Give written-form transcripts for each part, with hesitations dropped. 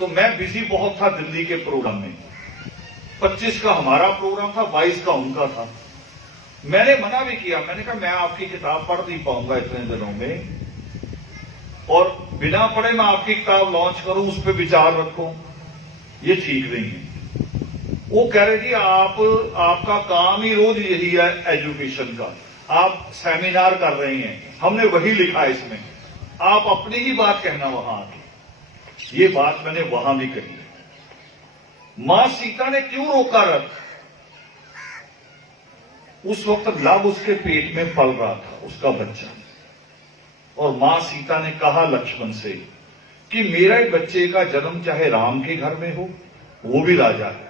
तो मैं बिजी बहुत था दिल्ली के प्रोग्राम में। 25 का हमारा प्रोग्राम था, 22 का उनका था। मैंने मना भी किया, मैंने कहा मैं आपकी किताब पढ़ नहीं पाऊंगा इतने दिनों में, और बिना पढ़े मैं आपकी किताब लॉन्च करूं, उस पर विचार रखूं, ये ठीक नहीं है। वो कह रहे जी आपका काम ही रोज यही है एजुकेशन का, आप सेमिनार कर रहे हैं, हमने वही लिखा है इसमें, आप अपनी ही बात कहना वहां आके। ये बात मैंने वहां भी कही। मां सीता ने क्यों रोका रथ? उस वक्त लव उसके पेट में पल रहा था, उसका बच्चा, और मां सीता ने कहा लक्ष्मण से कि मेरे बच्चे का जन्म चाहे राम के घर में हो, वो भी राजा है,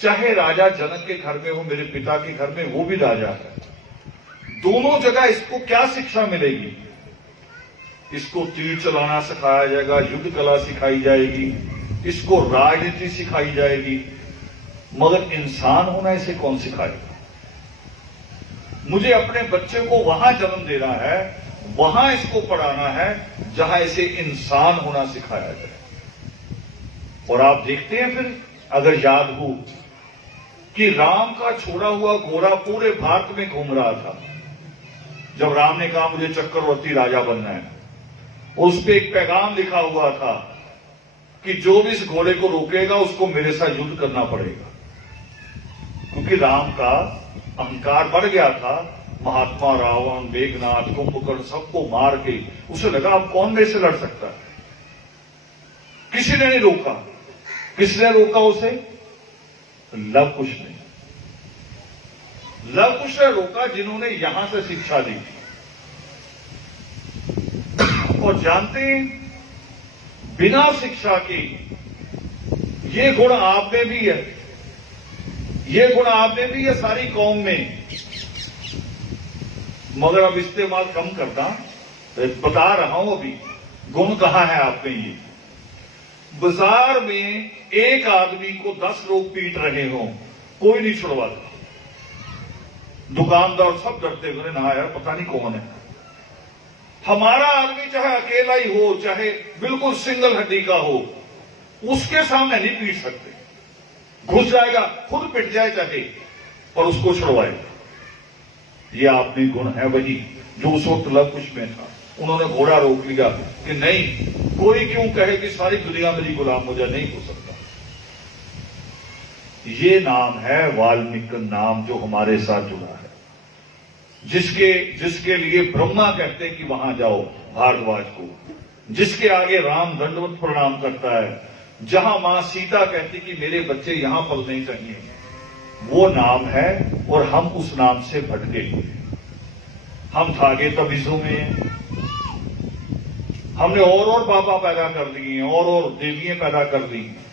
चाहे राजा जनक के घर में हो, मेरे पिता के घर में, वो भी राजा है। दोनों जगह इसको क्या शिक्षा मिलेगी? इसको तीर चलाना सिखाया जाएगा, युद्ध कला सिखाई जाएगी, इसको राजनीति सिखाई जाएगी, मगर इंसान होना इसे कौन सिखाएगा? मुझे अपने बच्चे को वहां जन्म देना है, वहां इसको पढ़ाना है जहां इसे इंसान होना सिखाया जाए। और आप देखते हैं फिर, अगर याद हो कि राम का छोड़ा हुआ घोड़ा पूरे भारत में घूम रहा था जब राम ने कहा मुझे चक्रवर्ती राजा बनना है। उस पे एक पैगाम लिखा हुआ था कि जो भी इस घोड़े को रोकेगा उसको मेरे साथ युद्ध करना पड़ेगा, क्योंकि राम का अहंकार बढ़ गया था। महात्मा रावण, मेघनाथ, कुंभकर्ण सबको मार के उसे लगा अब कौन मेरे से लड़ सकता है। किसी ने नहीं रोका। किसने रोका उसे? लव कुश ने। लव कुश ने रोका, जिन्होंने यहां से शिक्षा दी। और जानते हैं, बिना शिक्षा के ये गुण आप में भी है, ये गुण आप में भी है सारी कौम में, मगर अब इस्तेमाल कम करता। बता रहा हूं अभी गुण कहां है आप में। ये बाजार में एक आदमी को 10 लोग पीट रहे हों, कोई नहीं छुड़वाता। दुकानदार सब डरते हुए, ना यार पता नहीं कौन है। हमारा आदमी चाहे अकेला ही हो, चाहे बिल्कुल सिंगल हड्डी का हो, उसके सामने नहीं पीट सकते। घुस जाएगा, खुद पिट जाए चाहे, और उसको छुड़वाएगा। ये आप में गुण है वही जो उस वक्त लव कुश में था। उन्होंने घोड़ा रोक लिया कि नहीं, कोई क्यों कहे कि सारी दुनिया मेरी गुलाम हो जाए, नहीं हो सकता। ये नाम है वाल्मीकि नाम, जो हमारे साथ जुड़ा है, जिसके लिए ब्रह्मा कहते हैं कि वहां जाओ भारद्वाज को, जिसके आगे राम दंडवत प्रणाम करता है, जहां मां सीता कहती कि मेरे बच्चे यहां पलने चाहिए, वो नाम है। और हम उस नाम से भटके हुए हैं। हम धागे तबीजों में हैं। हमने और बाबा पैदा कर दिए हैं, और देवियां पैदा कर दी हैं।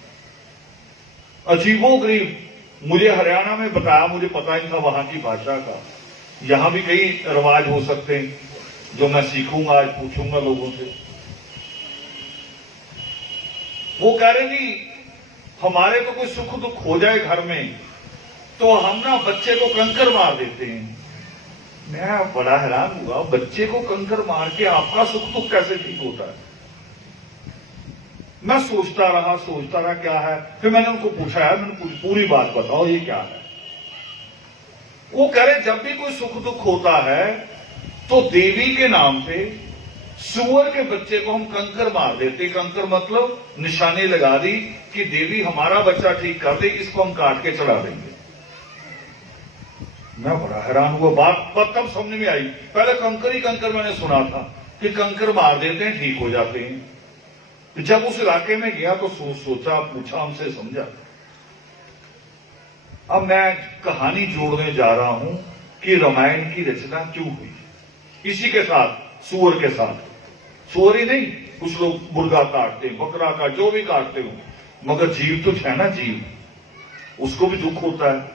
अजीबोगरीब, मुझे हरियाणा में बताया, मुझे पता ही था वहां की भाषा का। यहां भी कई रिवाज हो सकते हैं जो मैं सीखूंगा, आज पूछूंगा लोगों से। वो कह रहे जी हमारे को कोई सुख दुख हो जाए घर में तो हम ना बच्चे को कंकर मार देते हैं। मैं बड़ा हैरान हुआ, बच्चे को कंकर मार के आपका सुख दुख कैसे ठीक होता है? मैं सोचता रहा क्या है। फिर मैंने उनको पूछा है, मैंने पूरी बात बताओ ये क्या है। वो कह रहे जब भी कोई सुख दुख होता है तो देवी के नाम पे सुअर के बच्चे को हम कंकर मार देते। कंकर मतलब निशानी लगा दी कि देवी हमारा बच्चा ठीक कर दे, इसको हम काट के चढ़ा देंगे। मैं बड़ा हैरान हुआ, बात तब समझ में आई। पहले कंकर ही कंकर मैंने सुना था कि कंकर मार देते हैं ठीक हो जाते हैं। जब उस इलाके में गया तो सोचा, पूछा, हमसे समझा। अब मैं कहानी जोड़ने जा रहा हूं कि रामायण की रचना क्यों हुई। इसी के साथ, सूअर के साथ, सूअर ही नहीं, कुछ लोग मुर्गा काटते, बकरा काट, जो भी काटते हो, मगर जीव तो है ना, जीव, उसको भी दुख होता है।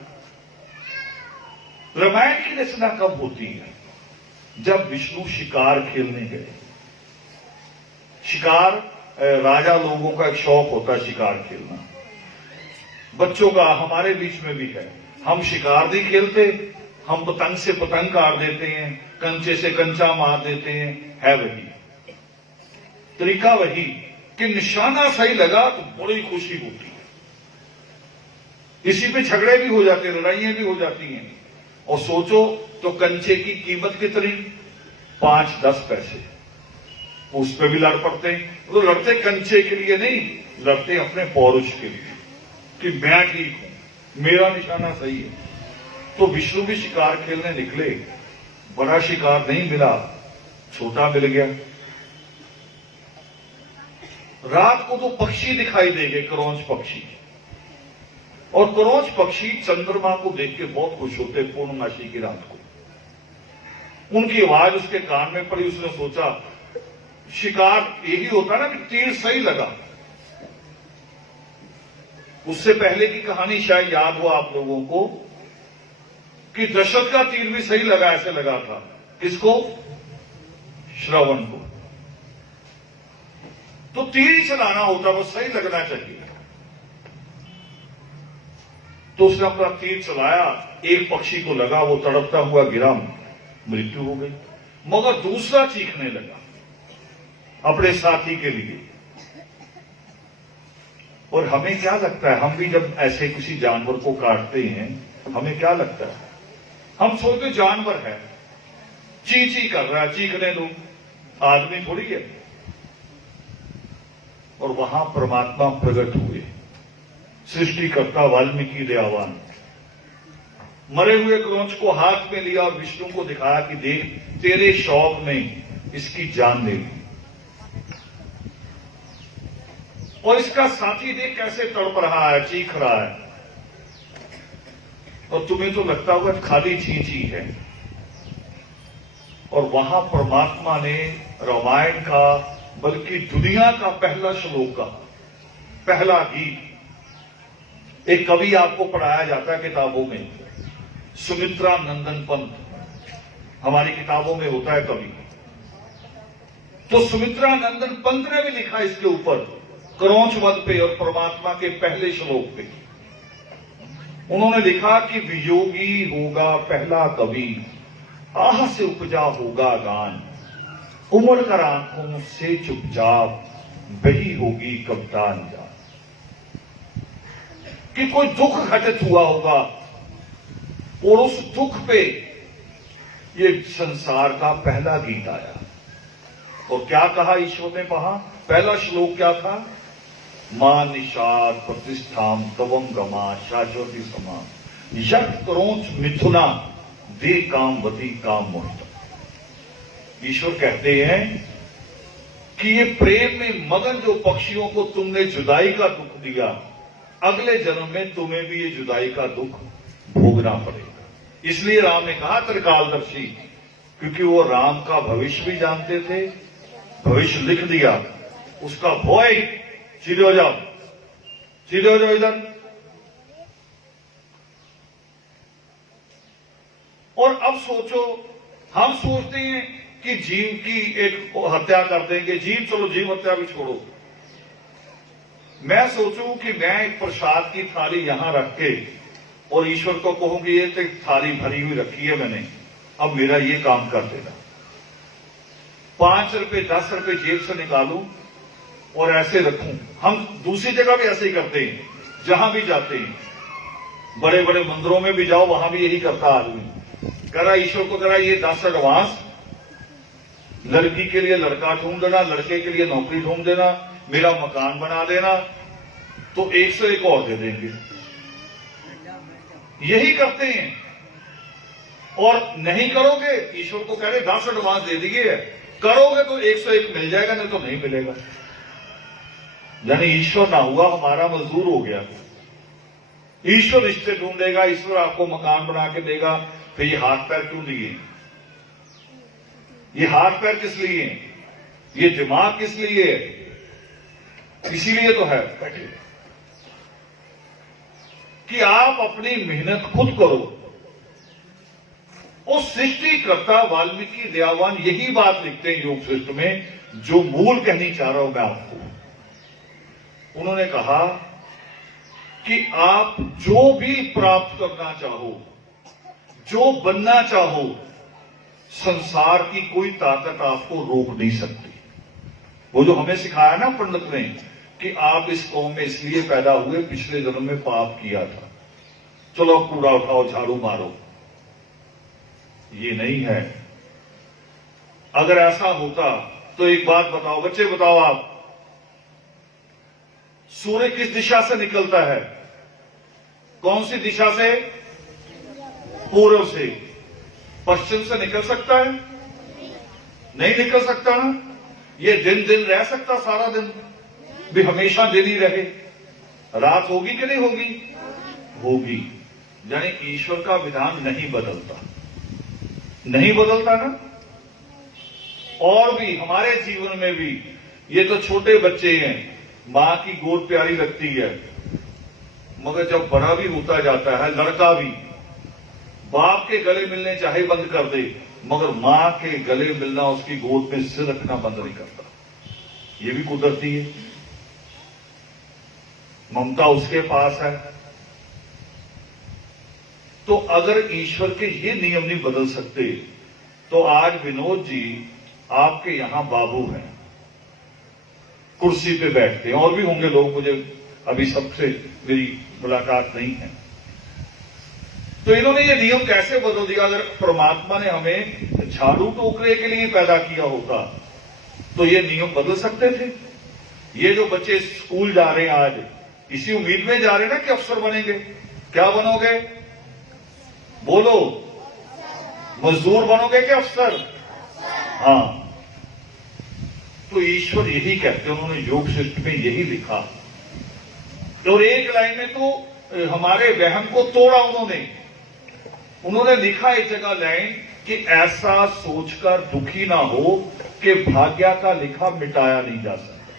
रामायण की रचना कब होती है? जब विष्णु शिकार खेलने गए। शिकार राजा लोगों का एक शौक होता है, शिकार खेलना। बच्चों का हमारे बीच में भी है। हम शिकार नहीं खेलते, हम पतंग से पतंग काट देते हैं, कंचे से कंचा मार देते हैं। है वही तरीका, वही कि निशाना सही लगा तो बड़ी खुशी होती है। इसी पे झगड़े भी हो जाते हैं, लड़ाइयां भी हो जाती हैं। और सोचो तो कंचे की कीमत कितनी, 5-10 पैसे, उस पर भी लड़ पड़ते हैं। तो लड़ते कंचे के लिए नहीं, लड़ते अपने पौरुष के लिए कि मैं ठीक हूं, मेरा निशाना सही है। तो विष्णु भी शिकार खेलने निकले, बड़ा शिकार नहीं मिला, छोटा मिल गया। रात को तो पक्षी दिखाई देंगे, क्रौंच पक्षी, और क्रौंच पक्षी चंद्रमा को देख के बहुत खुश होते पूर्णमासी की रात को। उनकी आवाज उसके कान में पड़ी, उसने सोचा शिकार यही होता ना कि तीर सही लगा। उससे पहले की कहानी शायद याद हो आप लोगों को कि दशरथ का तीर भी सही लगा, ऐसे लगा था। किसको? श्रवण को। तो तीर ही चलाना होता, वो सही लगना चाहिए। तो उसने अपना तीर चलाया, एक पक्षी को लगा, वो तड़पता हुआ गिरा, मृत्यु हो गई। मगर दूसरा चीखने लगा अपने साथी के लिए। और हमें क्या लगता है, हम भी जब ऐसे किसी जानवर को काटते हैं, हमें क्या लगता है? हम सोचते जानवर है, ची ची कर रहा है, चीखने दो, आदमी थोड़ी है। और वहां परमात्मा प्रकट हुए, सृष्टिकर्ता वाल्मीकि दयावान। मरे हुए क्रौंच को हाथ में लिया और विष्णु को दिखाया कि देख, तेरे शौक ने इसकी जान ले ली, और इसका साथी देख कैसे तड़प रहा है, चीख रहा है। और तुम्हें तो लगता होगा खाली चींची है। और वहां परमात्मा ने रामायण का, बल्कि दुनिया का पहला श्लोक का पहला गीत, एक कवि आपको पढ़ाया जाता है किताबों में, सुमित्रा नंदन पंत, हमारी किताबों में होता है कवि। तो सुमित्रा नंदन पंत ने भी लिखा इसके ऊपर, क्रौंच वध पे और परमात्मा के पहले श्लोक पे। उन्होंने लिखा कि वियोगी होगा पहला कवि, आह से उपजा होगा गान, उमड़ कर आंखों से चुपचाप बही होगी कविता अनजान। कि कोई दुख घटित हुआ होगा और उस दुख पे ये संसार का पहला गीत आया। और क्या कहा ईश्वर ने? पहला श्लोक क्या था? मां निषाद प्रतिष्ठाम तवम गमा शाश्वती समा, यक क्रौंच मिथुना दे कामवती काम मोहिता। ईश्वर कहते हैं कि ये प्रेम में मगन जो पक्षियों को तुमने जुदाई का दुख दिया, अगले जन्म में तुम्हें भी ये जुदाई का दुख भोगना पड़ेगा। इसलिए राम ने कहा त्रिकालदर्शी, क्योंकि वो राम का भविष्य भी जानते थे, भविष्य लिख दिया। उसका भय, सीधे हो जाओ, सीधे हो जाओ इधर। और अब सोचो, हम सोचते हैं कि जीव की एक हत्या कर देंगे, जीव, चलो जीव हत्या भी छोड़ो। मैं सोचूं कि मैं एक प्रसाद की थाली यहां रख के और ईश्वर को कहूं कि ये तो थाली भरी हुई रखी है मैंने, अब मेरा ये काम कर देना। 5 रुपए 10 रुपए जेब से निकालूं और ऐसे रखूं। हम दूसरी जगह भी ऐसे ही करते हैं, जहां भी जाते हैं, बड़े बड़े मंदिरों में भी जाओ, वहां भी यही करता आदमी। करा ईश्वर को जरा ये 10 एडवांस, लड़की के लिए लड़का ढूंढ देना, लड़के के लिए नौकरी ढूंढ देना, मेरा मकान बना देना, तो 101 और दे देंगे। यही करते हैं। और नहीं करोगे, ईश्वर को कह रहे 10 एडवांस दे दिए, करोगे तो 101 मिल जाएगा, नहीं तो नहीं मिलेगा। यानी ईश्वर ना हुआ, हमारा मजदूर हो गया। ईश्वर रिश्ते ढूंढेगा, ईश्वर आपको मकान बना के देगा, तो ये हाथ पैर क्यों दिए? ये हाथ पैर किस लिए? ये दिमाग किस लिए? इसीलिए तो है कि आप अपनी मेहनत खुद करो। और सृष्टिकर्ता वाल्मीकि दयावान यही बात लिखते हैं योग सृष्टि में, जो मूल कहनी चाह रहा हूं मैं आपको। उन्होंने कहा कि आप जो भी प्राप्त करना चाहो, जो बनना चाहो, संसार की कोई ताकत आपको रोक नहीं सकती। वो जो हमें सिखाया ना पंडित ने कि आप इस कौम में इसलिए पैदा हुए, पिछले जन्म में पाप किया था, चलो अब कूड़ा उठाओ, झाड़ू मारो, ये नहीं है। अगर ऐसा होता तो एक बात बताओ बच्चे, बताओ आप, सूर्य किस दिशा से निकलता है? कौन सी दिशा से? पूर्व से। पश्चिम से निकल सकता है? नहीं निकल सकता ना। ये दिन दिन रह सकता? सारा दिन भी हमेशा दिन ही रहे? रात होगी कि नहीं होगी? होगी। यानी ईश्वर का विधान नहीं बदलता, नहीं बदलता ना। और भी हमारे जीवन में भी, ये तो छोटे बच्चे हैं, मां की गोद प्यारी लगती है, मगर जब बड़ा भी होता जाता है, लड़का भी बाप के गले मिलने चाहे बंद कर दे, मगर मां के गले मिलना, उसकी गोद में सिर रखना बंद नहीं करता। ये भी कुदरती है, ममता उसके पास है। तो अगर ईश्वर के ये नियम नहीं बदल सकते, तो आज विनोद जी आपके यहां बाबू हैं, कुर्सी पे बैठते हैं, और भी होंगे लोग, मुझे अभी सबसे मेरी मुलाकात नहीं है। तो इन्होंने ये नियम कैसे बदल दिया? अगर परमात्मा ने हमें झाड़ू टोकरे के लिए पैदा किया होता तो ये नियम बदल सकते थे? ये जो बच्चे स्कूल जा रहे हैं आज, इसी उम्मीद में जा रहे हैं ना कि अफसर बनेंगे। क्या बनोगे? बोलो, मजदूर बनोगे कि अफसर? हाँ। तो ईश्वर यही कहते हैं, उन्होंने योग शिष्ट में यही लिखा। और एक लाइन में तो हमारे वहम को तोड़ा उन्होंने लिखा एक जगह लाइन कि ऐसा सोचकर दुखी ना हो कि भाग्य का लिखा मिटाया नहीं जा सकता।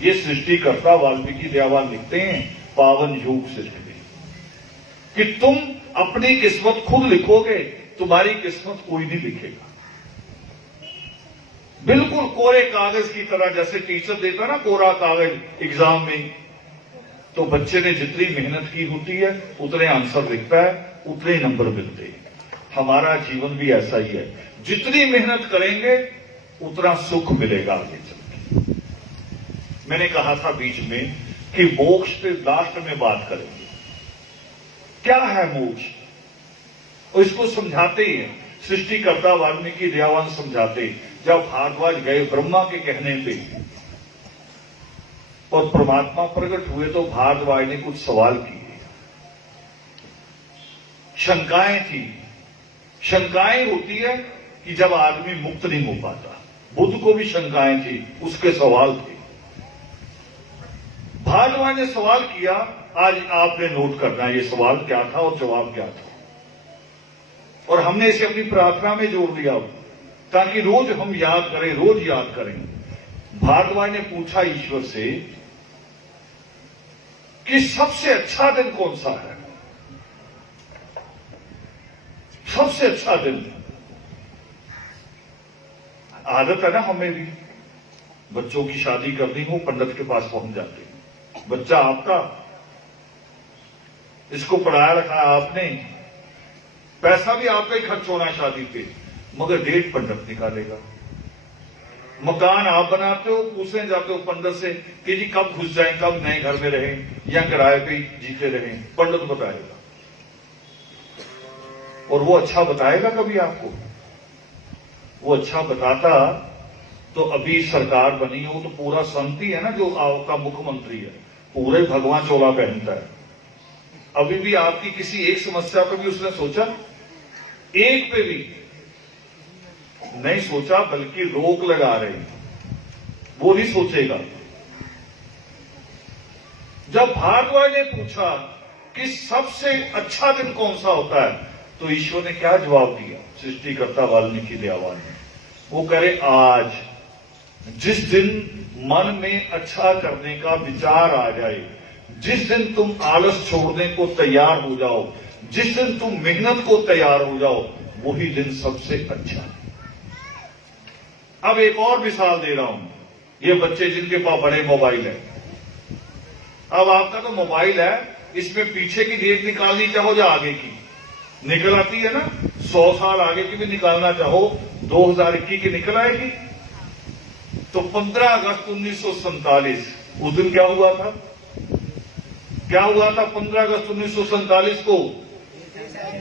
ये सृष्टिकर्ता वाल्मीकि दयावान लिखते हैं पावन योग शिष्ट में कि तुम अपनी किस्मत खुद लिखोगे, तुम्हारी किस्मत कोई नहीं लिखेगा। बिल्कुल कोरे कागज की तरह, जैसे टीचर देता ना कोरा कागज एग्जाम में, तो बच्चे ने जितनी मेहनत की होती है उतने आंसर लिखता है, उतने नंबर मिलते हैं। हमारा जीवन भी ऐसा ही है, जितनी मेहनत करेंगे उतना सुख मिलेगा आगे चल के। मैंने कहा था बीच में कि मोक्ष पे लास्ट में बात करेंगे। क्या है मोक्ष? और इसको समझाते ही हैं, सृष्टिकर्ता वाल्मीकि दयावान समझाते। जब भारद्वाज गए ब्रह्मा के कहने पे और परमात्मा प्रकट हुए, तो भारद्वाज ने कुछ सवाल किए, शंकाएं थी। शंकाएं होती है कि जब आदमी मुक्त नहीं हो पाता। बुद्ध को भी शंकाएं थी, उसके सवाल थे। भारद्वाज ने सवाल किया, आज आपने नोट करना है ये सवाल क्या था और जवाब क्या था, और हमने इसे अपनी प्रार्थना में जोड़ दिया ताकि रोज हम याद करें, रोज याद करें। भारद्वाज ने पूछा ईश्वर से कि सबसे अच्छा दिन कौन सा है? सबसे अच्छा दिन। आदत है ना हमें भी, बच्चों की शादी करनी हो पंडित के पास पहुंच जाते हैं। बच्चा आपका, इसको पढ़ाया रखा आपने, पैसा भी आपका ही खर्च होना शादी पे, मगर डेट पंडित निकालेगा। मकान आप बनाते हो, पूछने जाते हो पंडित से कि जी कब घुस जाएं, कब नए घर में रहें या किराए पे जीते रहें, पंडित बताएगा। और वो अच्छा बताएगा कभी आपको? वो अच्छा बताता तो अभी सरकार बनी हो तो पूरा संत ही है ना जो आपका मुख्यमंत्री है, पूरे भगवान चोला पहनता है। अभी भी आपकी किसी एक समस्या पर भी उसने सोचा? एक पे भी नहीं सोचा, बल्कि रोक लगा रहे हैं, वो नहीं सोचेगा। जब भारद्वाज ने पूछा कि सबसे अच्छा दिन कौन सा होता है, तो ईश्वर ने क्या जवाब दिया? सृष्टिकर्ता वाल्मीकि दयावान ने, वो करे आज, जिस दिन मन में अच्छा करने का विचार आ जाए, जिस दिन तुम आलस छोड़ने को तैयार हो जाओ, जिस दिन तुम मेहनत को तैयार हो जाओ, वही दिन सबसे अच्छा है। अब एक और मिसाल दे रहा हूं, ये बच्चे जिनके पास बड़े मोबाइल है। अब आपका तो मोबाइल है, इसमें पीछे की डेट निकालनी चाहो या आगे की, निकल आती है ना। 100 साल आगे की भी निकालना चाहो, 2021 की निकल आएगी। तो 15 अगस्त 1947 उस दिन क्या हुआ था? क्या हुआ था 15 अगस्त 1947 को?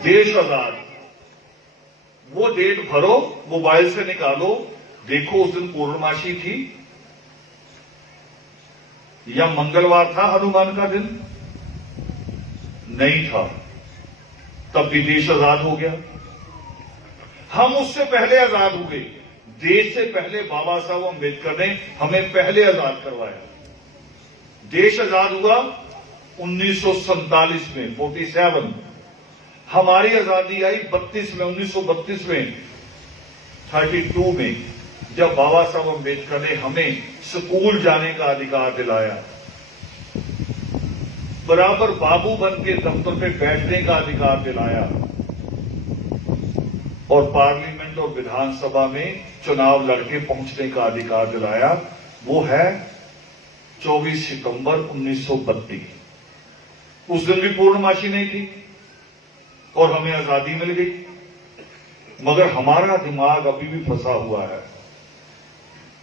देश आजाद। वो डेट भरो, मोबाइल से निकालो, देखो उस दिन पूर्णमासी थी या मंगलवार था, हनुमान का दिन? नहीं था। तब भी देश आजाद हो गया। हम उससे पहले आजाद हुए। देश से पहले बाबा साहब अम्बेडकर ने हमें पहले आजाद करवाया। देश आजाद हुआ 1947 में, 47। हमारी आजादी आई 32 में, 1932 में, 32 में, जब बाबा साहब अम्बेडकर ने हमें स्कूल जाने का अधिकार दिलाया, बराबर बाबू बन के दफ्तर पे बैठने का अधिकार दिलाया और पार्लियामेंट और विधानसभा में चुनाव लड़के पहुंचने का अधिकार दिलाया। वो है 24 सितंबर 1932। उस दिन भी पूर्णमासी नहीं थी और हमें आजादी मिल गई, मगर हमारा दिमाग अभी भी फंसा हुआ है।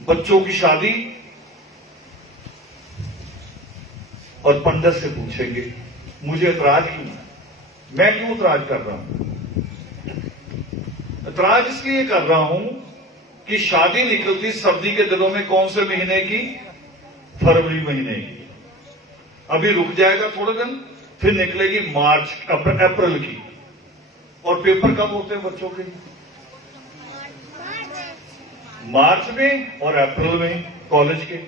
बच्चों की शादी और पंडित से पूछेंगे। मुझे एतराज क्यों है? मैं क्यों एतराज कर रहा हूं? एतराज इसलिए कर रहा हूं कि शादी निकलती सर्दी के दिनों में कौन से महीने की? फरवरी महीने की। अभी रुक जाएगा थोड़े दिन, फिर निकलेगी मार्च अप्रैल की। और पेपर कब होते हैं बच्चों के? मार्च में और अप्रैल में कॉलेज के।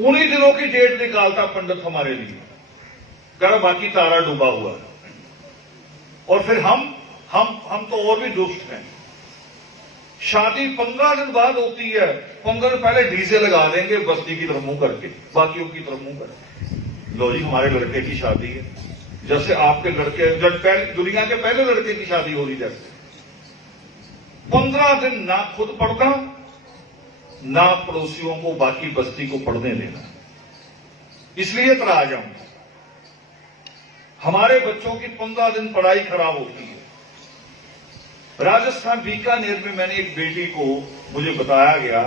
उन्हीं दिनों की डेट निकालता पंडित हमारे लिए, कह बाकी तारा डूबा हुआ है। और फिर हम तो और भी दुष्ट हैं। शादी 15 दिन बाद होती है, 15 दिन पहले डीजे लगा देंगे बस्ती की तरफ मुंह करके, बाकियों की तरफ मुंह करके। लो जी, हमारे लड़के की शादी है, जैसे आपके लड़के दुनिया के पहले लड़के की शादी हो रही। जैसे 15 दिन ना खुद पढ़ना, ना पड़ोसियों को, बाकी बस्ती को पढ़ने देना। इसलिए इतराज हूं। हमारे बच्चों की 15 दिन पढ़ाई खराब होती है। राजस्थान बीकानेर में मैंने एक बेटी को, मुझे बताया गया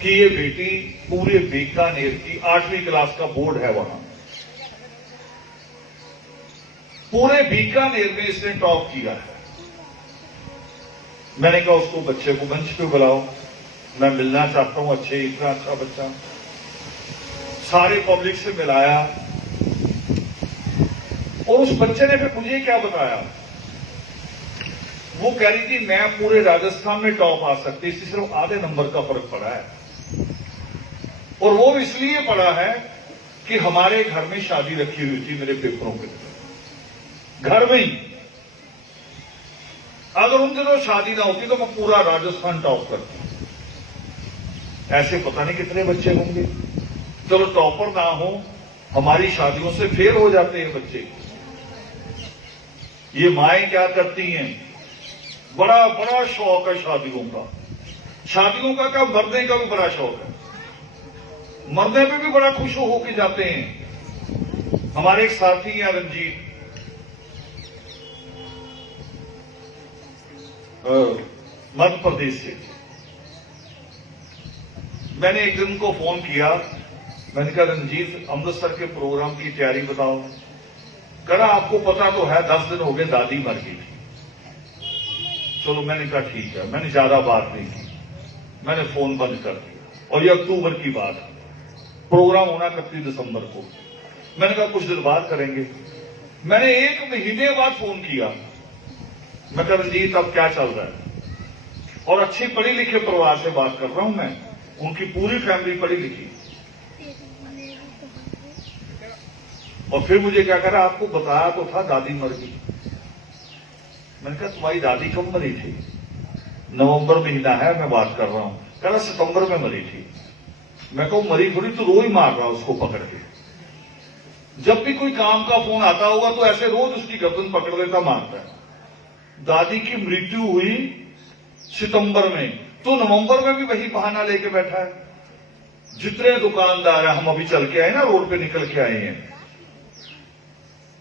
कि ये बेटी पूरे बीकानेर की 8वीं क्लास का बोर्ड है वहां। पूरे बीकानेर में इसने टॉप किया है। मैंने कहा उसको, बच्चे को मंच पे बुलाओ, मैं मिलना चाहता हूं, अच्छे, इतना अच्छा बच्चा। सारे पब्लिक से मिलाया और उस बच्चे ने फिर मुझे क्या बताया? वो कह रही थी मैं पूरे राजस्थान में टॉप आ सकती, इससे सिर्फ आधे नंबर का फर्क पड़ा है। और वो इसलिए पड़ा है कि हमारे घर में शादी रखी हुई थी मेरे पेपरों के घर में ही। अगर उन दिनों शादी ना होती तो मैं पूरा राजस्थान टॉप करती। ऐसे पता नहीं कितने बच्चे होंगे। चलो टॉपर ना हो, हमारी शादियों से फेल हो जाते हैं बच्चे। ये माएं क्या करती हैं? बड़ा बड़ा शौक है शादियों का। शादियों का क्या, मरने का भी बड़ा शौक है। मरने में भी बड़ा खुश होके जाते हैं। हमारे एक साथी हैं रंजीत, मध्य प्रदेश से। मैंने एक दिन को फोन किया, मैंने कहा रंजीत अमृतसर के प्रोग्राम की तैयारी बताओ। कह रहा आपको पता तो है 10 दिन हो गए दादी मर गई थी। चलो मैंने कहा ठीक है, मैंने ज्यादा बात नहीं की, मैंने फोन बंद कर दिया। और ये अक्टूबर की बात है, प्रोग्राम होना 31 दिसंबर को। मैंने कहा कुछ दिन बाद करेंगे। मैंने 1 महीने बाद फोन किया, मैं कहा रंजीत अब क्या चल रहा है? और अच्छे पढ़े लिखे परिवार से बात कर रहा हूं मैं, उनकी पूरी फैमिली पढ़ी लिखी। और फिर मुझे क्या करा, आपको बताया तो था दादी मर गई। मैंने कहा तुम्हारी दादी कब मरी थी? नवंबर महीना है, मैं बात कर रहा हूं। कह रहा सितंबर में मरी थी। मैं कहूं मरी थोड़ी तो रोज मार रहा उसको पकड़ के। जब भी कोई काम का फोन आता होगा तो ऐसे रोज उसकी गर्दन पकड़ लेता, मारता है। दादी की मृत्यु हुई सितंबर में, तो नवंबर में भी वही बहाना लेके बैठा है। जितने दुकानदार हैं, हम अभी चल के आए ना, रोड पे निकल के आए हैं,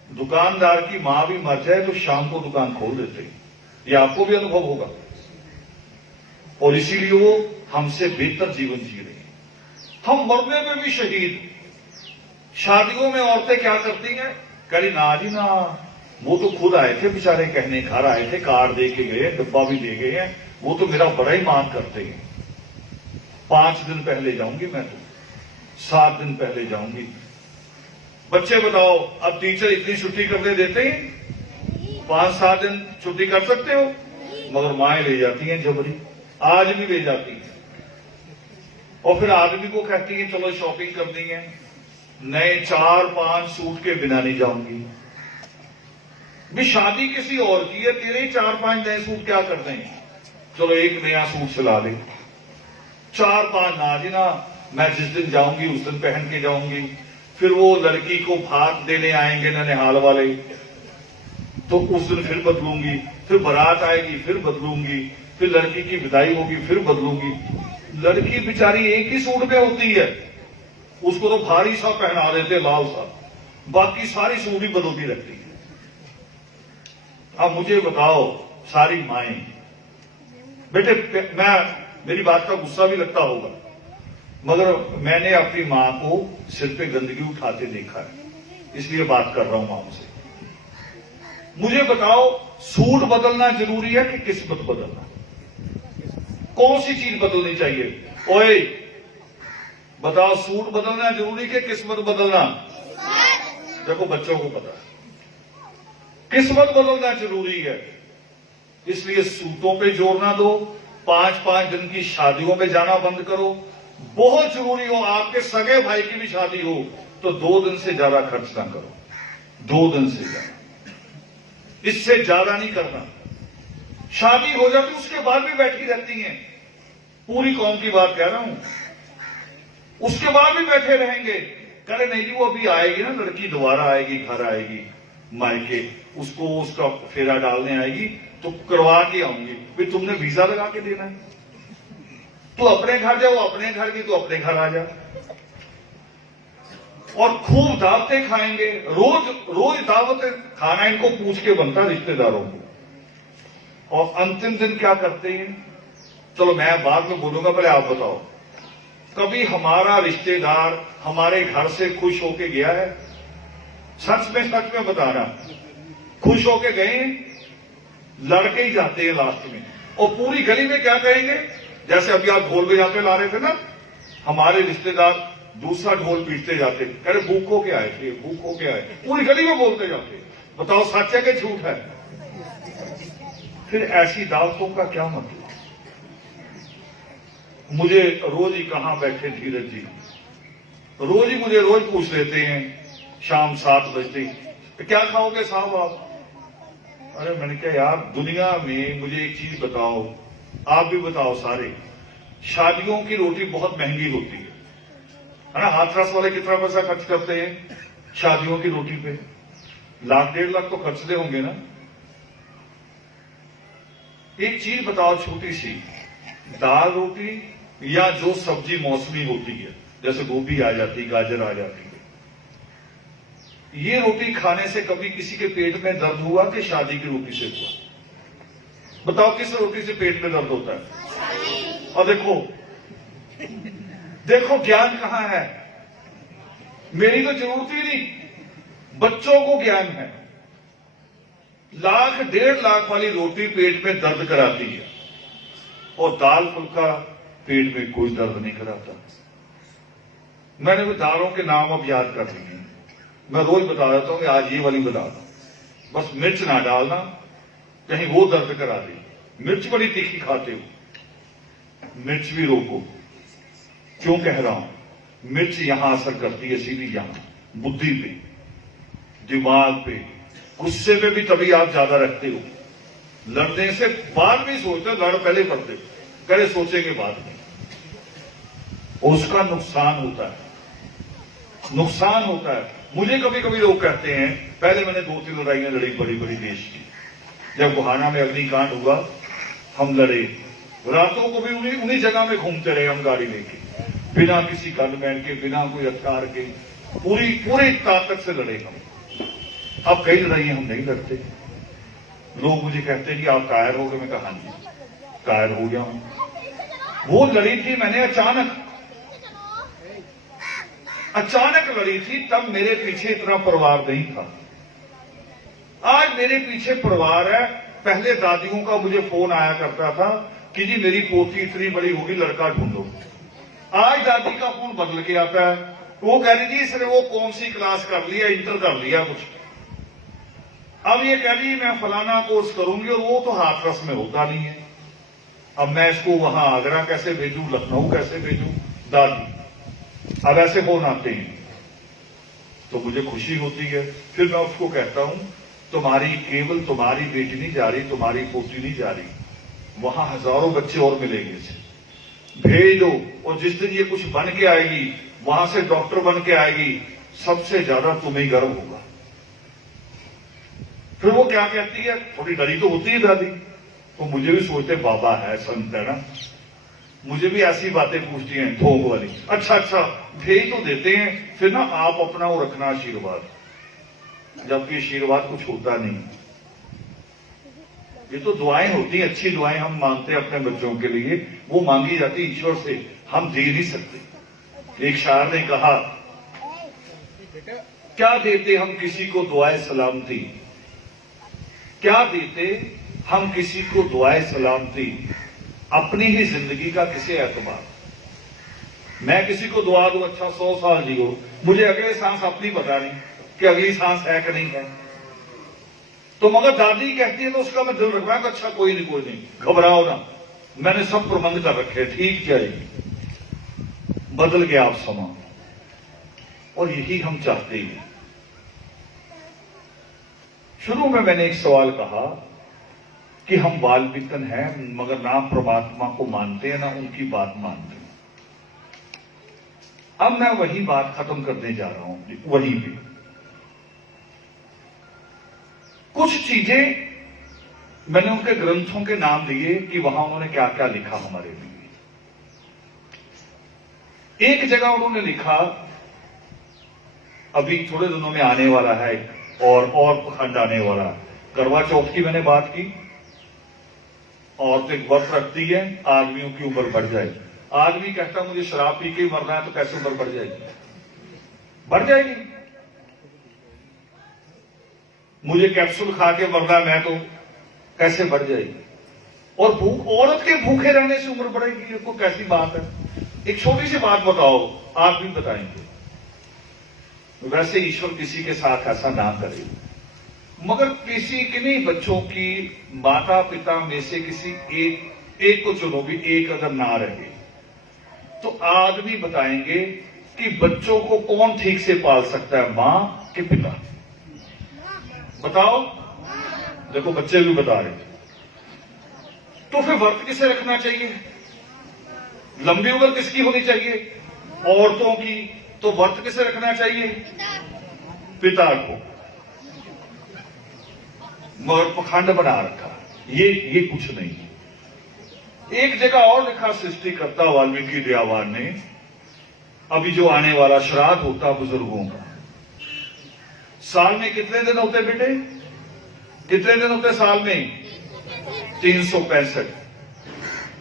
दुकानदार की मां भी मर जाए तो शाम को दुकान खोल देते हैं। ये आपको भी अनुभव होगा। और इसीलिए वो हमसे बेहतर जीवन जी रही हैं। हम मरने में भी शहीद। शादियों में औरतें क्या करती हैं, करी ना जी ना, वो तो खुद आए थे बेचारे कहने, घर आए थे, कार दे के गए, डब्बा भी दे गए हैं, वो तो मेरा बड़ा ही मान करते हैं। 5 दिन पहले जाऊंगी मैं, तो 7 दिन पहले जाऊंगी। बच्चे बताओ, अब टीचर इतनी छुट्टी करने देते हैं? 5-7 दिन छुट्टी कर सकते हो, मगर माएं ले जाती हैं जबरी, आज भी ले जाती हैं। और फिर आदमी को कहती है चलो शॉपिंग करनी है, नए 4-5 सूट के बिना नहीं जाऊंगी। भी शादी किसी और की है, तेरे 4-5 नए सूट क्या करते हैं, चलो एक नया सूट सिला ले। 4-5 ना जी ना, मैं जिस दिन जाऊंगी उस दिन पहन के जाऊंगी। फिर वो लड़की को भात देने आएंगे ननिहाल वाले, तो उस दिन फिर बदलूंगी, फिर बारात आएगी फिर बदलूंगी, फिर लड़की की विदाई होगी फिर बदलूंगी। लड़की बेचारी एक ही सूट में होती है, उसको तो भारी सा पहना देते लाल सा, बाकी सारी सूट ही बदलती रहती है। अब मुझे बताओ सारी माएं, बेटे मेरी बात का गुस्सा भी लगता होगा, मगर मैंने अपनी मां को सिर पे गंदगी उठाते देखा है, इसलिए बात कर रहा हूं मां से। मुझे बताओ सूट बदलना जरूरी है कि किस्मत बदलना? कौन सी चीज बदलनी चाहिए? ओए बताओ, सूट बदलना जरूरी कि किस्मत बदलना? देखो बच्चों को पता है किस्मत बदलना जरूरी है, इसलिए सूटों पे जोर ना दो। 5-5 दिन की शादियों में जाना बंद करो। बहुत जरूरी हो, आपके सगे भाई की भी शादी हो, तो 2 दिन से ज्यादा खर्च ना करो, 2 दिन से ज्यादा, इससे ज्यादा नहीं करना। शादी हो जाती उसके बाद भी बैठी रहती हैं, पूरी कौम की बात कह रहा हूं, उसके बाद भी बैठे रहेंगे। करे नहीं जी वो अभी आएगी ना लड़की, दोबारा आएगी, घर आएगी मायके, उसको उसका फेरा डालने आएगी तो करवा के आऊंगी। फिर तुमने वीजा लगा के देना है, तू अपने घर जा, वो अपने घर की, तू अपने घर आ जा। और खूब दावतें खाएंगे, रोज रोज दावतें खाना इनको पूछ के बनता रिश्तेदारों को। और अंतिम दिन क्या करते हैं, चलो मैं बाद में बोलूंगा, पहले आप बताओ, कभी हमारा रिश्तेदार हमारे घर से खुश होके गया है? सच में बताना, खुश होके गए? लड़के ही जाते हैं लास्ट में, और पूरी गली में क्या कहेंगे, जैसे अभी आप ढोल बजाते ला रहे थे ना, हमारे रिश्तेदार दूसरा ढोल पीटते जाते, कह रहे भूख हो के आए थे, भूख हो के आए, पूरी गली में बोलते जाते। बताओ सच है कि झूठ है? फिर ऐसी दावतों का क्या मतलब? मुझे रोज ही कहां बैठे धीरज जी, रोज ही मुझे रोज पूछ लेते हैं शाम 7 बजते, क्या खाओगे साहब आप? अरे मैंने कहा यार दुनिया में मुझे एक चीज बताओ, आप भी बताओ सारे, शादियों की रोटी बहुत महंगी होती है ना? हाथरस वाले कितना पैसा खर्च करते हैं शादियों की रोटी पे? 1-1.5 लाख तो खर्चते होंगे ना? एक चीज बताओ छोटी सी, दाल रोटी या जो सब्जी मौसमी होती है, जैसे गोभी आ जाती, गाजर आ जाती है, ये रोटी खाने से कभी किसी के पेट में दर्द हुआ कि शादी की रोटी से हुआ? बताओ किस रोटी से पेट में दर्द होता है? और देखो ज्ञान कहां है? मेरी तो जरूरत ही नहीं, बच्चों को ज्ञान है। 1-1.5 लाख वाली रोटी पेट में दर्द कराती है, और दाल फुल्का पेट में कोई दर्द नहीं कराता। मैंने भी दालों के नाम अब याद कर लिए, मैं रोज बता देता हूं कि आज ये वाली बता दो, बस मिर्च ना डालना, कहीं वो दर्द करा दे। मिर्च बड़ी तीखी खाते हो, मिर्च भी रोको। क्यों कह रहा हूं? मिर्च यहां असर करती है सीधी, यहां बुद्धि पे, दिमाग पे, गुस्से पे भी तभी आप ज्यादा रखते हो। लड़ने से बाद में सोचते, लड़ पहले पड़ते, करे सोचेंगे बाद में, उसका नुकसान होता है, नुकसान होता है। मुझे कभी कभी लोग कहते हैं, पहले मैंने 2-3 लड़ाइयां लड़ी बड़ी बड़ी देश की। जब गुहाना में अग्निकांड हुआ, हम लड़े, रातों को भी उन्हीं जगह में घूमते रहे हम गाड़ी लेके, बिना किसी गनमैन के, बिना कोई हथियार के, पूरी ताकत से लड़े हम। अब कई लड़ाइयां हम नहीं लड़ते। लोग मुझे कहते हैं कि आप कायर हो गए? मैं कहा नहीं, कायर हो गया हूं। वो लड़ी थी मैंने अचानक लड़ी थी, तब मेरे पीछे इतना परिवार नहीं था। आज मेरे पीछे परिवार है। पहले दादियों का मुझे फोन आया करता था कि जी मेरी पोती इतनी बड़ी होगी, लड़का ढूंढो। आज दादी का फोन बदल के आता है, वो कह रही थी इसने वो कौन सी क्लास कर लिया, इंटर कर लिया कुछ, अब ये कह रही मैं फलाना कोर्स करूंगी, और वो तो हाथरस में होता नहीं है। अब मैं इसको वहां आगरा कैसे भेजूं, लखनऊ कैसे भेजूं। दादी अब ऐसे फोन आते हैं तो मुझे खुशी होती है। फिर मैं उसको कहता हूं तुम्हारी केवल तुम्हारी बेटी नहीं जा रही, तुम्हारी पोती नहीं जा रही, वहां हजारों बच्चे और मिलेंगे, इसे भेज दो। और जिस दिन ये कुछ बन के आएगी, वहां से डॉक्टर बन के आएगी, सबसे ज्यादा तुम्हें गर्व होगा। फिर वो क्या कहती है, थोड़ी डरी तो होती है दादी, तो मुझे भी सोचते बाबा है, संत है ना, मुझे भी ऐसी बातें पूछती हैं भोग वाली। अच्छा भेज तो देते हैं, फिर ना आप अपना वो रखना आशीर्वाद, जबकि आशीर्वाद कुछ होता नहीं। ये तो दुआएं होती हैं, अच्छी दुआएं हम मांगते हैं अपने बच्चों के लिए, वो मांगी जाती ईश्वर से, हम दे नहीं सकते। एक शायर ने कहा, क्या देते हम किसी को दुआए सलामती, क्या देते हम किसी को दुआए सलामती, अपनी ही जिंदगी का किसे एतबार। मैं किसी को दुआ दूं अच्छा 100 साल जियो, मुझे अगले सांस अपनी पता नहीं कि अगली सांस है कि नहीं है। तो मगर दादी कहती है तो उसका मैं दिल रखवाऊंगा, अच्छा कोई नहीं, घबराओ ना, मैंने सब प्रबंध कर रखे, ठीक जाएगी। बदल गया आप समा, और यही हम चाहते हैं। शुरू में मैंने एक सवाल कहा कि हम बालमित्र हैं, मगर ना परमात्मा को मानते हैं ना उनकी बात मानते हैं। अब मैं वही बात खत्म करने जा रहा हूं, वहीं पे कुछ चीजें मैंने उनके ग्रंथों के नाम लिए कि वहां उन्होंने क्या क्या लिखा हमारे लिए। एक जगह उन्होंने लिखा, अभी थोड़े दिनों में आने वाला है और पखंड आने वाला, करवा चौथ की मैंने बात की, औरतें व्रत रखती है, आदमियों की उम्र बढ़ जाए। आदमी कहता मुझे शराब पी के मरना है, तो कैसे उम्र बढ़ जाएगी, बढ़ जाएगी। मुझे कैप्सूल खा के मरना है, मैं तो कैसे बढ़ जाएगी। और औरत के भूखे रहने से उम्र बढ़ेगी, ये को कैसी बात है। एक छोटी सी बात बताओ, आप भी बताएंगे। वैसे ईश्वर किसी के साथ ऐसा ना करे, मगर किसी किन्हीं बच्चों की माता पिता में से किसी एक को चुनो भी, एक अगर ना रहे तो आदमी बताएंगे कि बच्चों को कौन ठीक से पाल सकता है, मां कि पिता। बताओ, देखो बच्चे भी बता रहे। तो फिर व्रत किसे रखना चाहिए, लंबी उम्र किसकी होनी चाहिए, औरतों की। तो व्रत किसे रखना चाहिए, पिता को। मगर पखंड बना रखा, ये कुछ नहीं। एक जगह और लिखा सृष्टिकर्ता वाल्मीकि दयावान ने, अभी जो आने वाला श्राद्ध होता बुजुर्गों का, साल में कितने दिन होते बेटे, कितने दिन होते साल में, 365।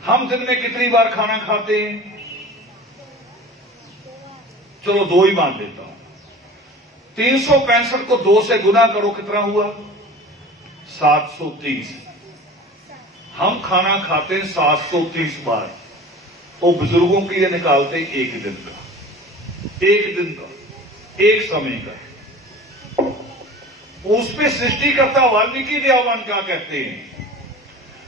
हम दिन में कितनी बार खाना खाते हैं, चलो 2 ही मान लेता हूं। 365 को 2 से गुना करो, कितना हुआ, 730। हम खाना खाते हैं 730 बार, तो बुजुर्गों के लिए निकालते एक दिन का, एक समय का। उस पे सृष्टिकर्ता वाल्मीकि दयावान क्या कहते हैं,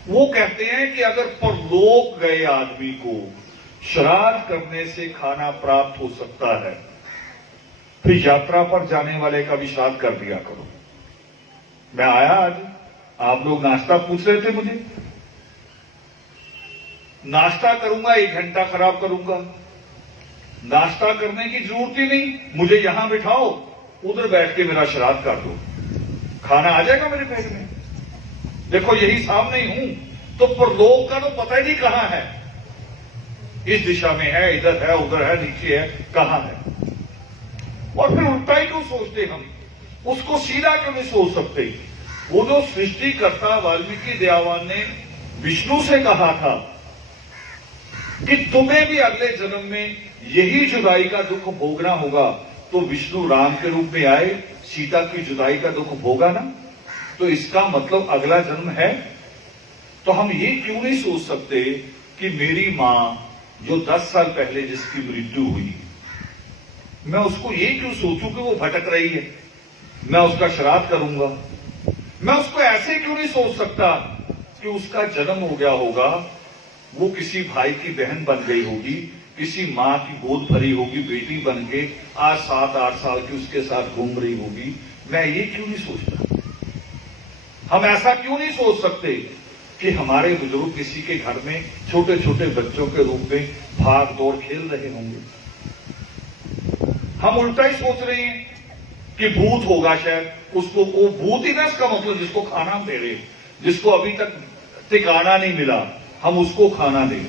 वो कहते हैं कि अगर परलोक गए आदमी को श्राद्ध करने से खाना प्राप्त हो सकता है, फिर यात्रा पर जाने वाले का भी श्राद्ध कर दिया करो। मैं आया आज, आप लोग नाश्ता पूछ रहे थे मुझे, नाश्ता करूंगा 1 घंटा खराब करूंगा, नाश्ता करने की जरूरत ही नहीं, मुझे यहां बिठाओ, उधर बैठ के मेरा श्राद्ध कर दो, खाना आ जाएगा मेरे पेट में। देखो यही सामने ही हूं, तो परलोक का तो पता ही नहीं कहां है, इस दिशा में है, इधर है, उधर है, नीचे है, कहां है। और फिर उल्टा ही क्यों सोचते हम, उसको सीधा क्यों नहीं सोच सकते। वो जो सृष्टिकर्ता वाल्मीकि दयावान ने विष्णु से कहा था कि तुम्हें भी अगले जन्म में यही जुदाई का दुख भोगना होगा, तो विष्णु राम के रूप में आए, सीता की जुदाई का दुख भोगा ना, तो इसका मतलब अगला जन्म है। तो हम ये क्यों नहीं सोच सकते कि मेरी मां जो 10 साल पहले जिसकी मृत्यु हुई, मैं उसको ये क्यों सोचूं कि वो भटक रही है, मैं उसका श्राद्ध करूंगा। मैं उसको ऐसे क्यों नहीं सोच सकता कि उसका जन्म हो गया होगा, वो किसी भाई की बहन बन गई होगी, किसी मां की गोद भरी होगी, बेटी बन के आज 7-8 साल की उसके साथ घूम रही होगी। मैं ये क्यों नहीं सोचता? हम ऐसा क्यों नहीं सोच सकते कि हमारे बुजुर्ग किसी के घर में छोटे छोटे बच्चों के रूप में भाग दौड़ खेल रहे होंगे? हम उल्टा ही सोच रहे हैं कि भूत होगा शायद, उसको वो भूत ही ना, इसका मतलब जिसको खाना दे रहे, जिसको अभी तक ठिकाना नहीं मिला, हम उसको खाना दें।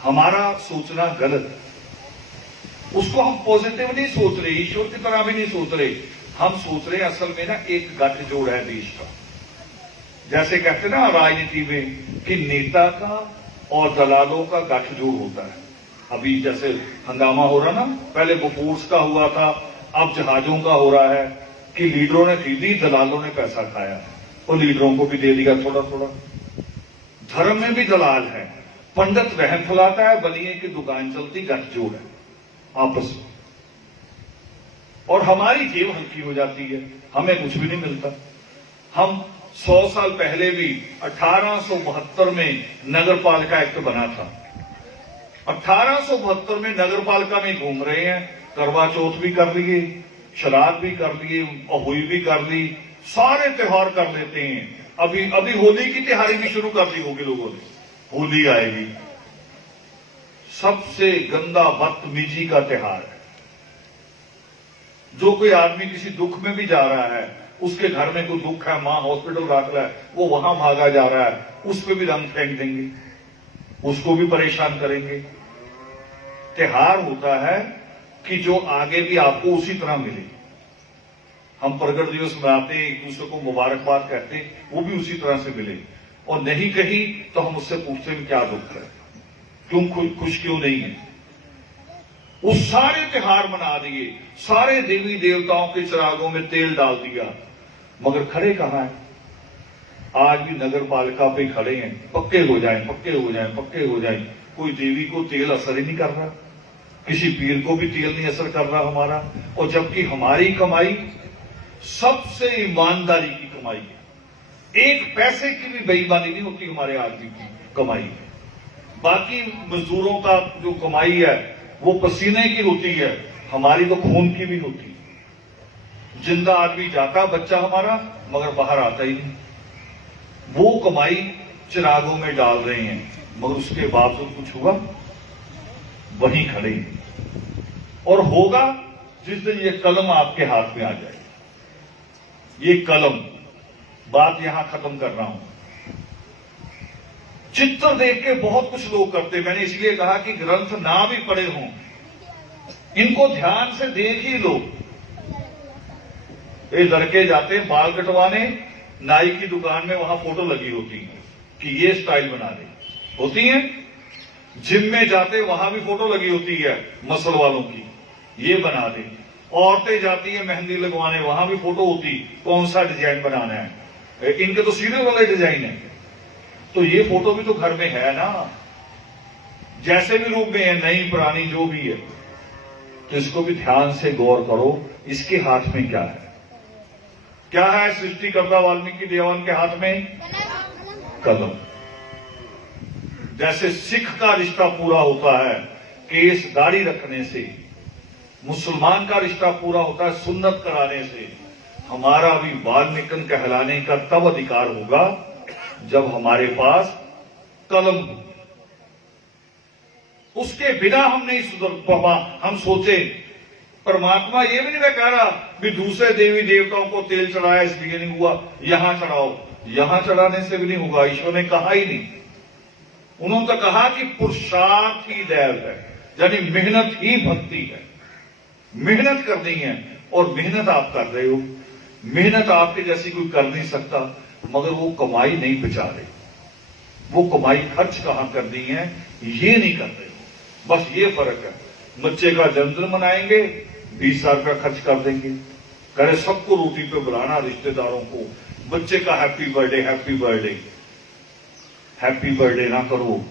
हमारा सोचना गलत, उसको हम पॉजिटिव नहीं सोच रहे, ईश्वर की तरह भी नहीं सोच रहे। हम सोच रहे असल में ना एक गठजोड़ है देश का। जैसे कहते ना राजनीति में कि नेता का और दलालों का गठजोड़ होता है। अभी जैसे हंगामा हो रहा ना, पहले बोफोर्स का हुआ था, अब जहाजों का हो रहा है कि लीडरों ने खरीदी, दलालों ने पैसा खाया और लीडरों को भी दे दिया थोड़ा थोड़ा। धर्म में भी दलाल है, पंडित वहम फैलाता है, बनिए की दुकान चलती, गठजोड़ है आपस में। और हमारी जेब हल्की हो जाती है, हमें कुछ भी नहीं मिलता। हम 100 साल पहले भी 1872 में नगर पालिका एक्ट बना था। 1872 में नगर पालिका में घूम रहे हैं, करवा चौथ भी कर लिए, श्राद्ध भी कर लिए, अहुई भी कर ली, सारे त्योहार कर लेते हैं। अभी होली की तैयारी भी शुरू कर दी होगी लोगों ने, होली आएगी। सबसे गंदा बदतमीजी का त्योहार है। जो कोई आदमी किसी दुख में भी जा रहा है, उसके घर में कोई दुख है, मां हॉस्पिटल दाखिल है, वो वहां भागा जा रहा है, उस पर भी रंग फेंक देंगे, उसको भी परेशान करेंगे। त्योहार होता है कि जो आगे भी आपको उसी तरह मिले। हम प्रगट दिवस मनाते हैं, एक दूसरे को मुबारकबाद कहते हैं, वो भी उसी तरह से मिले। और नहीं कहीं तो हम उससे पूछते हैं क्या दुख है, क्यों खुश क्यों नहीं है। वो सारे त्योहार मना दिए, सारे देवी देवताओं के चिरागों में तेल डाल दिया, मगर खड़े कहां हैं? आज भी नगर पालिका पे खड़े हैं, पक्के हो जाएं, पक्के हो जाएं, पक्के हो जाएं। कोई देवी को तेल असर ही नहीं कर रहा, किसी पीर को भी तेल नहीं असर कर रहा हमारा। और जबकि हमारी कमाई सबसे ईमानदारी की कमाई है, एक पैसे की भी बेईमानी नहीं होती हमारे आदमी की कमाई है। बाकी मजदूरों का जो कमाई है वो पसीने की होती है, हमारी तो खून की भी होती है। जिंदा आदमी जाता बच्चा हमारा, मगर बाहर आता ही नहीं। वो कमाई चिरागों में डाल रहे हैं, मगर उसके बावजूद कुछ हुआ? वहीं खड़े हैं। और होगा जिस दिन ये कलम आपके हाथ में आ जाए। ये कलम, बात यहां खत्म कर रहा हूं। चित्र देख के बहुत कुछ लोग करते, मैंने इसलिए कहा कि ग्रंथ ना भी पढ़े हों, इनको ध्यान से देख ही लो। ये लड़के जाते हैं बाल कटवाने, नाई की दुकान में, वहां फोटो लगी होती है कि ये स्टाइल बना दे, होती है। जिम में जाते वहां भी फोटो लगी होती है मसल वालों की, ये बना दे। औरतें जाती है मेहंदी लगवाने, वहां भी फोटो होती, कौन सा डिजाइन बनाना है। इनके तो सीरियल वाले डिजाइन है, तो ये फोटो भी तो घर में है ना, जैसे भी रूप में है, नई पुरानी जो भी है। तो इसको भी ध्यान से गौर करो, इसके हाथ में क्या है? क्या है सृष्टिकर्ता वाल्मीकि देवान के हाथ में? कलम। जैसे सिख का रिश्ता पूरा होता है केस दाढ़ी रखने से, मुसलमान का रिश्ता पूरा होता है सुन्नत कराने से, हमारा भी वाल्मीकि कहलाने का तब अधिकार होगा जब हमारे पास कलम हो। उसके बिना हम नहीं सुधर पावा। हम सोचे परमात्मा, ये भी नहीं मैं कह रहा भी दूसरे देवी देवताओं को तेल चढ़ाया इसलिए नहीं हुआ, यहां चढ़ाओ। यहां चढ़ाने से भी नहीं होगा, ईश्वर ने कहा ही नहीं। उन्होंने तो कहा कि पुरुषार्थ ही दैव है, यानी मेहनत ही भक्ति है। मेहनत करनी है, और मेहनत आप कर रहे हो। मेहनत आपके जैसी कोई कर नहीं सकता, मगर वो कमाई नहीं बचा रहे। वो कमाई खर्च कहां करनी है ये नहीं कर रहे हो। बस ये फर्क है। बच्चे का जन्मदिन मनाएंगे 20,000 रुपया खर्च कर देंगे, करे सबको रोटी पे बुलाना, रिश्तेदारों को, बच्चे का हैप्पी बर्थडे हैप्पी बर्थडे ना करो।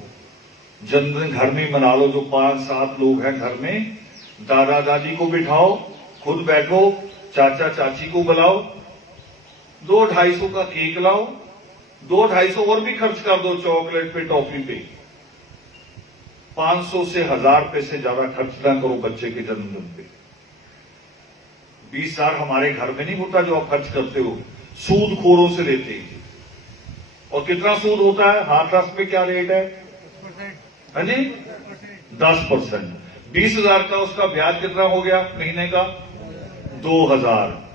जन्मदिन घर में मना लो। जो 5-7 लोग हैं घर में, दादा दादी को बिठाओ, खुद बैठो, चाचा चाची को बुलाओ, 200-250 का केक लाओ, 200-250 और भी खर्च कर दो चॉकलेट पे, टॉफी पे। 500 से 1000 रुपए से ज्यादा खर्च ना करो बच्चे के जन्मदिन पे। 20,000 हमारे घर में नहीं होता जो आप खर्च करते हो, सूदखोरों से लेते हैं। और कितना सूद होता है? हाथ रस में क्या रेट है? हाँ जी, 10%। 20,000 का उसका ब्याज कितना हो गया महीने का? 2,000।